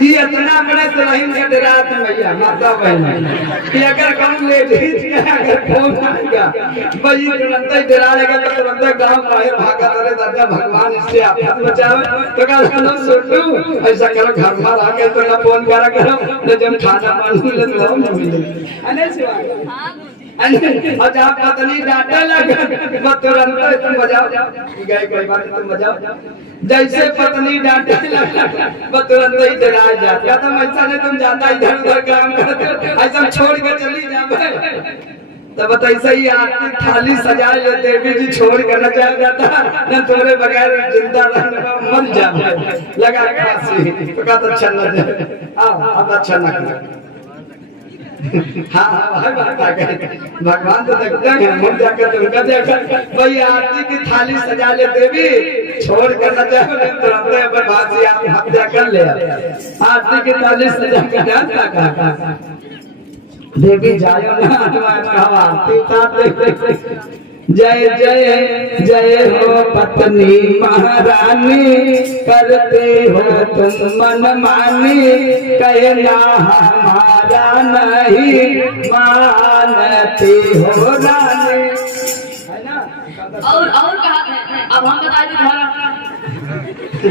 इतना बड़ा सलाहिन का डरात भैया माता बहन कि अगर कम लेडीज अगर फोन आएगा भाई तुरंत ही डरा लेगा तो तुरंत गांव बाहर भागा करे दादा भगवान इससे आफत बचावे तो का हम सुन लूं ऐसा करो घर में आके तो ना फोन करा करो तो जब खाना पानी ले तो हम मिले अने सिवा और जहाँ पत्नी डांटे लगे मत तुरंत तुम बजाओ गए कोई बात तुम बजाओ जैसे पत्नी डांटे लगे मत तुरंत ही डरा जाते या तो ऐसा नहीं तुम जाता इधर उधर काम करते ऐसा छोड़ के चली जाओ तब ऐसा ही आरती थाली सजा ले देवी जी छोड़ कर न जाया जाता न तुम्हारे बगैर जिंदा रहने का मर जाता लगा काशी तो का अच्छा लग जाए अब अच्छा ना कर हाँ भगवान तो देखते हैं मुझ जाकर उनका देखकर भाई आरती की थाली सजा ले देवी छोड़ कर न जाए तुरंत भाजी आप हत्या कर ले आरती की थाली सजा कर देवी जायो ना आरती उतार जय जय जय हो पत्नी महारानी करते हो तुम मन मानी कहना हमारा नहीं मानती हो रानी है ना। और कहा अब हम बता दें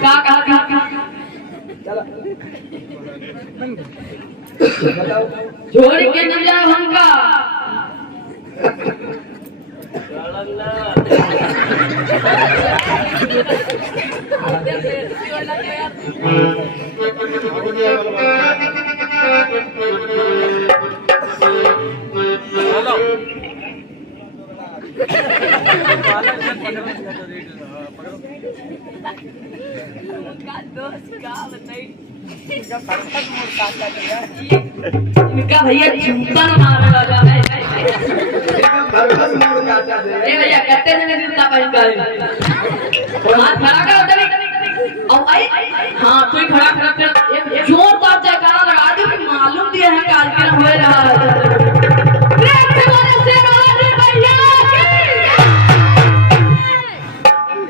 कहा छोड़ के न जाओ हमका इनका भैया जूता न मारने वाला है भैया कहते हैं जूता पहन कर हाथ खड़ा कर और हाँ कोई खड़ा कर जोरदार जयकारा लगा दो कि मालूम दिया है कार्यक्रम हो रहा है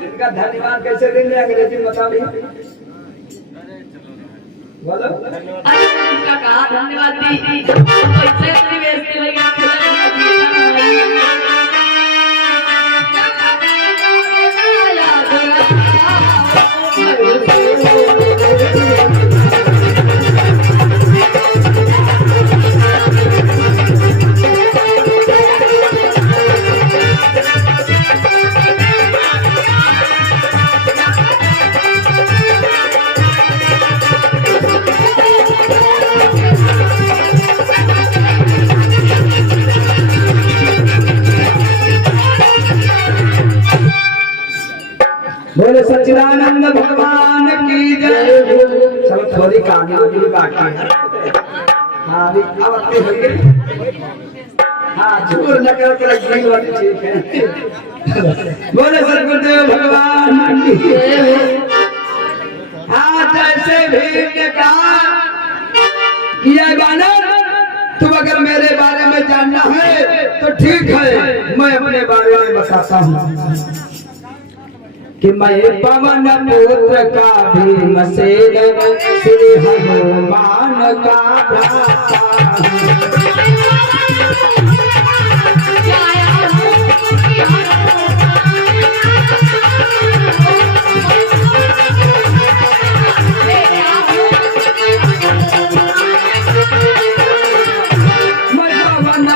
इनका धन्यवाद कैसे देंगे अंग्रेजी बता बोलो इनका कहा धन्यवाद दी पैसे इतनी बेइज्जती बोले सच्चिदानंद भगवान की जय। चलो थोड़ी कहानी बाकी है हाँ अभी अब अपने हो गए हाँ झूर न कर के रखने वाली ठीक है। बोले सदगुरुदेव भगवान की जय। हाँ जैसे भी ने कहा किया बानर तुम अगर मेरे बारे में जानना है तो ठीक है मैं अपने बारे में बताता हूँ कि मैं पवन पुत्र का भीमसेन श्री हनुमान का भ्राता मैं पवन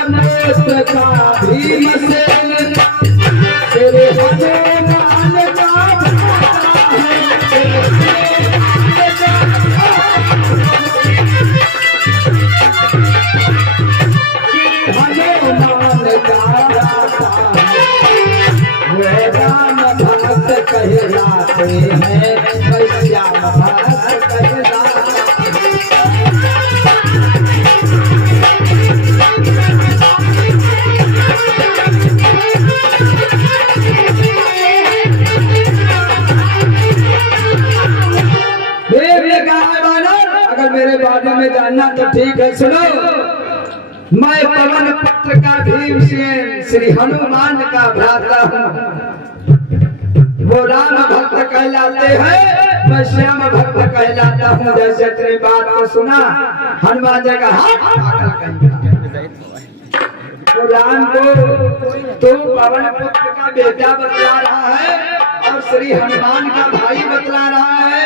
पुत्र का भीमसेन श्री हनुमान कहलाते हैं श्याम भक्त कहलाते बारे में जानना तो ठीक है, सुनो। मैं पवन पुत्र का भीमसेन श्री हनुमान का भ्राता हूँ। वो राम भक्त कहलाते हैं, मैं श्याम भक्त कहलाता हूँ। जैसे तेरी बात को सुना, हनुमान जी का हाथ तो राम को तो पवन पुत्र का बेटा बतला रहा है और श्री हनुमान का भाई बतला रहा है।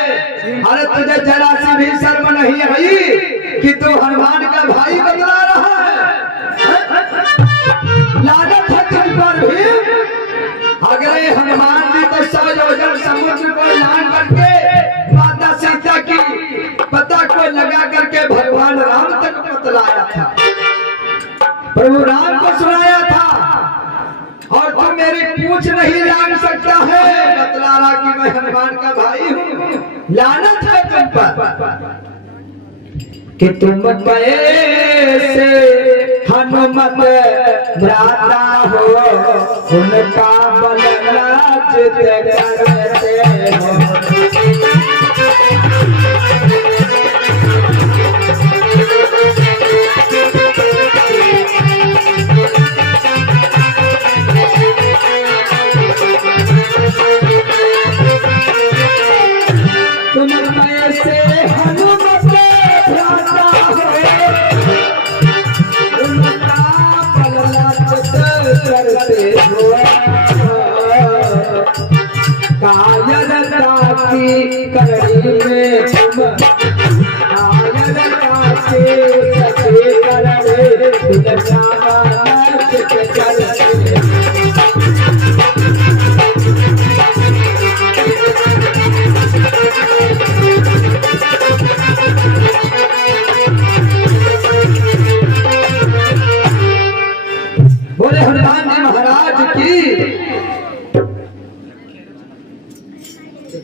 अरे तुझे जरा सी भी शर्म नहीं आई कि तू हनुमान का भाई बतला रहा है? लागत है तुझ पर भी। अगर हनुमान जी तो 100 योजन समुद्र को लांघ करके माता सीता की पता को लगा करके भगवान राम तक बतलाया था, प्रभु राम को सुनाया था, और तू मेरी पूछ नहीं लांघ सकता है। बतला रहा कि मैं हनुमान का भाई हूँ। लानत है तुम पर कि तुम कैसे हनुमत भ्राता हो, उनका बल लाजित करते हो। तुम कैसे हनुमत भ्राता हो, उनका बल लाजित करते हो। कायरता की कड़ी में तुम कायरता के सचे करते दुनिया नाच चलते। बोले हनुमान जी महाराज की।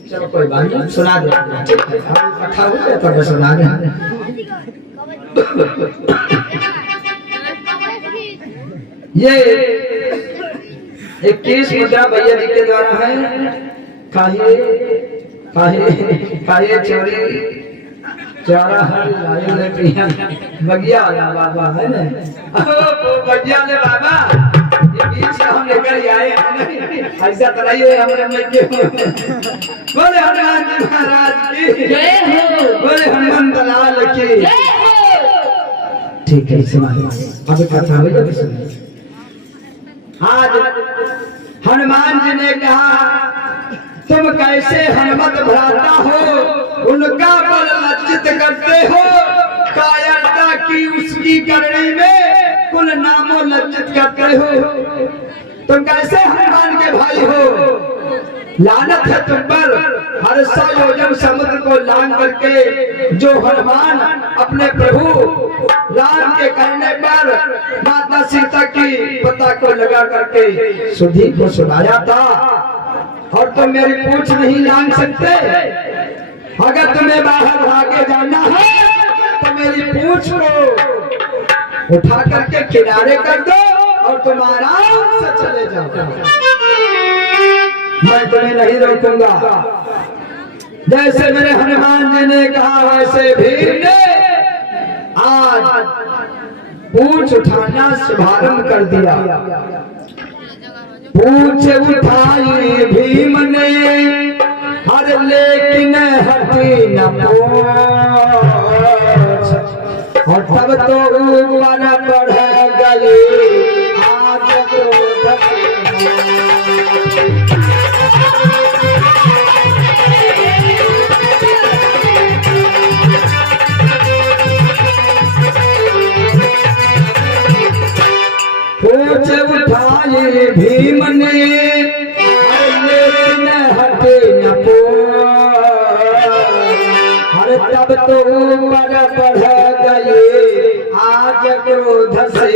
चलो कोई बात नहीं, सुना दे। कथा हो गया तो सुना दे। ये 21 मुद्रा भैया जी के द्वारा है। काहे काहे चोरी चारा हर लाए ले पिया बगिया वाला बाबा है ना, बगिया ले बाबा। ये बीच से हम लेकर आए हैं, ऐसा कराइए हमारे में के। बोले हनुमान जी महाराज की जय हो, बोले हनुमान लाल की जय हो। ठीक है, सुना अब कथा हो जाए सुनिए। आज हनुमान जी ने कहा तुम कैसे हनुमत भ्राता हो, उनका बल लज्जित करते हो। कायरता की उसकी करनी में कुल नामो लज्जित करते हो। तुम कैसे हनुमान के भाई हो? लानत है तुम पर। हर 100 योजन समुद्र को लांघ करके जो हनुमान अपने प्रभु राम के कहने पर माता सीता की पता को लगा करके सुधी को सुनाया था, और तुम मेरी पूछ नहीं लांघ सकते। अगर तुम्हें बाहर भागे जाना है तो मेरी पूछ को उठा करके किनारे कर दो और तुम आराम से चले जाओ। मैं तुम्हें नहीं रोकूंगा। जैसे मेरे हनुमान जी ने कहा वैसे भीम ने आज पूछ उठाना शुभारंभ कर दिया। पूछ उठाई भीम ने, हर लेकिन हटी न पूछ, और तब तो ऊपर बढ़ गई आज क्रोध। पूछ उठाई भीम ने, लेकिन हटे न पूछ, हर तब तो ऊपर बढ़ गए आज क्रोध से।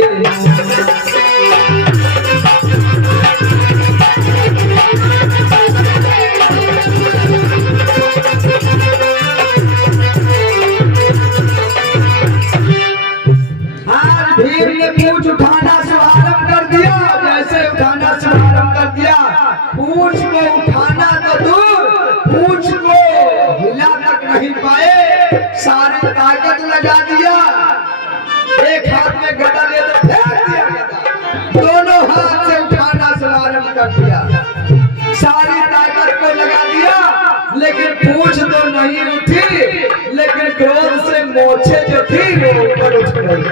भीम ने पूछ उठाना शुभारंभ कर दिया। जैसे उठाना शुभारंभ कर दिया, पूछ को उठाना तो दूर, पूछ को हिला तक नहीं पाए। सारी ताकत लगा दिया, एक हाथ में गदा ले तो फेंक दिया गदा, दोनों हाथ से उठाना शुभारंभ कर दिया, सारी ताकत को लगा दिया, लेकिन पूंछ तो नहीं उठी, लेकिन क्रोध से मोछे जो थी वो ऊपर उठ गई।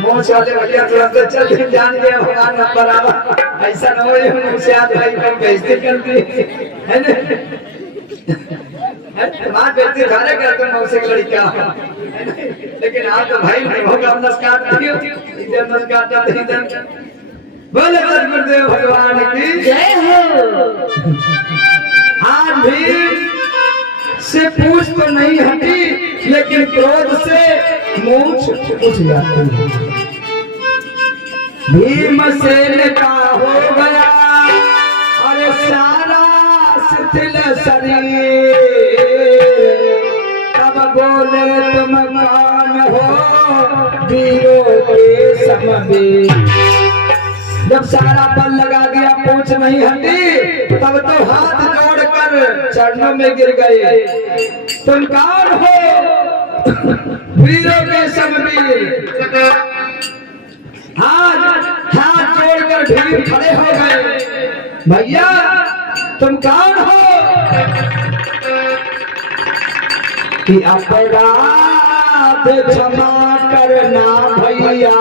मोछ वाले भैया तुरंत चल जान गए भगवान नंबर आवा, ऐसा न हो मुझसे भाई को बेइज्जती करती है ना, मां बेइज्जती खाने करते मौसे की लड़का, लेकिन आप तो भाई नहीं होगा, नमस्कार दियो इधर नमस्कार जाते इधर, बोले गुरुदेव भगवान की जय हो। आज भी से पूछ तो नहीं हटी, लेकिन क्रोध से मूंछ उठ जाती है। भीमसेन का हो गया अरे सारा शिथिल शरीर, तब बोले तुम कौन हो वीरों के समवीर। जब सारा बल लगा दिया, पूछ नहीं हटी, तब तो हाथ जोड़कर चरणों में गिर गए। तुम कौन हो वीरों के समवीर। हाथ जोड़कर भीम खड़े हो गए, भैया तुम कौन हो कि अपराध क्षमा करना भैया,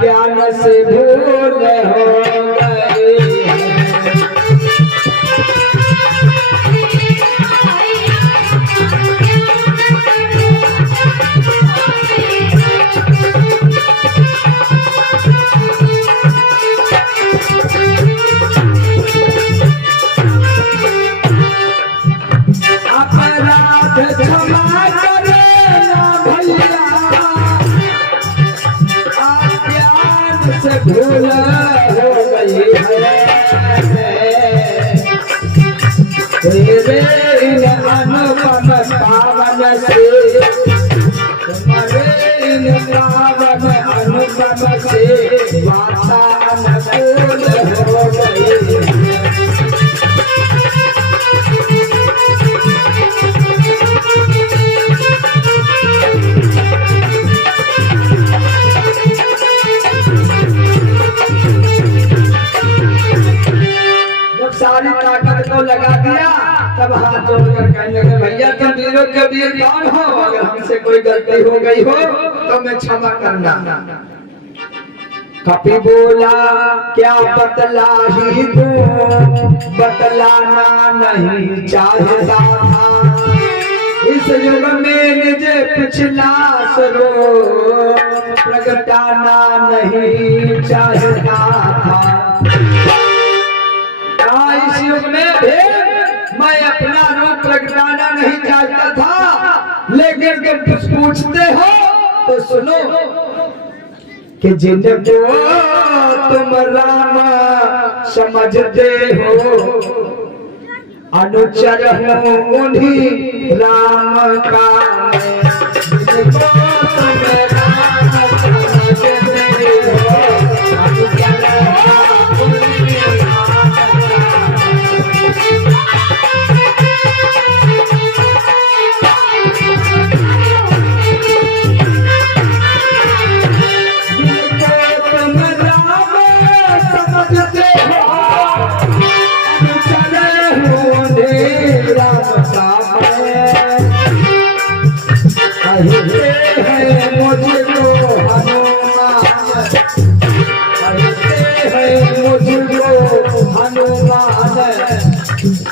ज्ञान से भूल हो गए। अपराध क्षमा करना भैया, से भूल हो गई है, तेरे इन अनुपम पावन से, तुम्हारे इन पावन अनुपम से वातानुकूल हो गई। सारी ताकत को लगा दिया, तब हाथ जोड़कर कहने लगे, भैया तुम वीरों के वीर कौन हो, अगर हमसे कोई गलती हो गई हो तो मैं क्षमा करना। कपि बोला क्या बतला ही दूं, बतलाना नहीं चाहता था, इस युग में निज पिछला स्वरूप प्रगटाना नहीं चाहता था। इस युग में भी मैं अपना रूप प्रगटाना नहीं चाहता था, लेकिन जब कुछ पूछते हो तो सुनो कि जिनको तुम राम समझते हो, अनुचर हो उन्हीं राम का, जिनको तुम राम समझते हो, अनुचर हो उन्हीं राम का।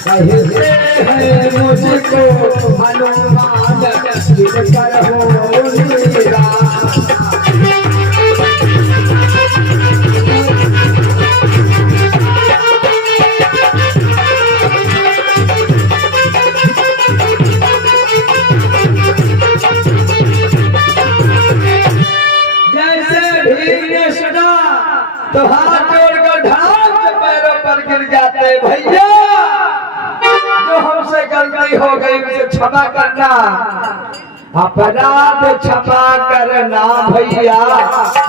कहते हैं मुझको हनुमान जिनकर हो लीला। जैसे भीम ने सुना तो हाथ जोड़कर ढाल के पैरों पर गिर जाते, भैया जो हमसे गलती हो गई उसे क्षमा करना, अपराध क्षमा करना भैया,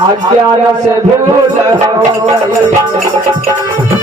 अज्ञान से भूल हो गई।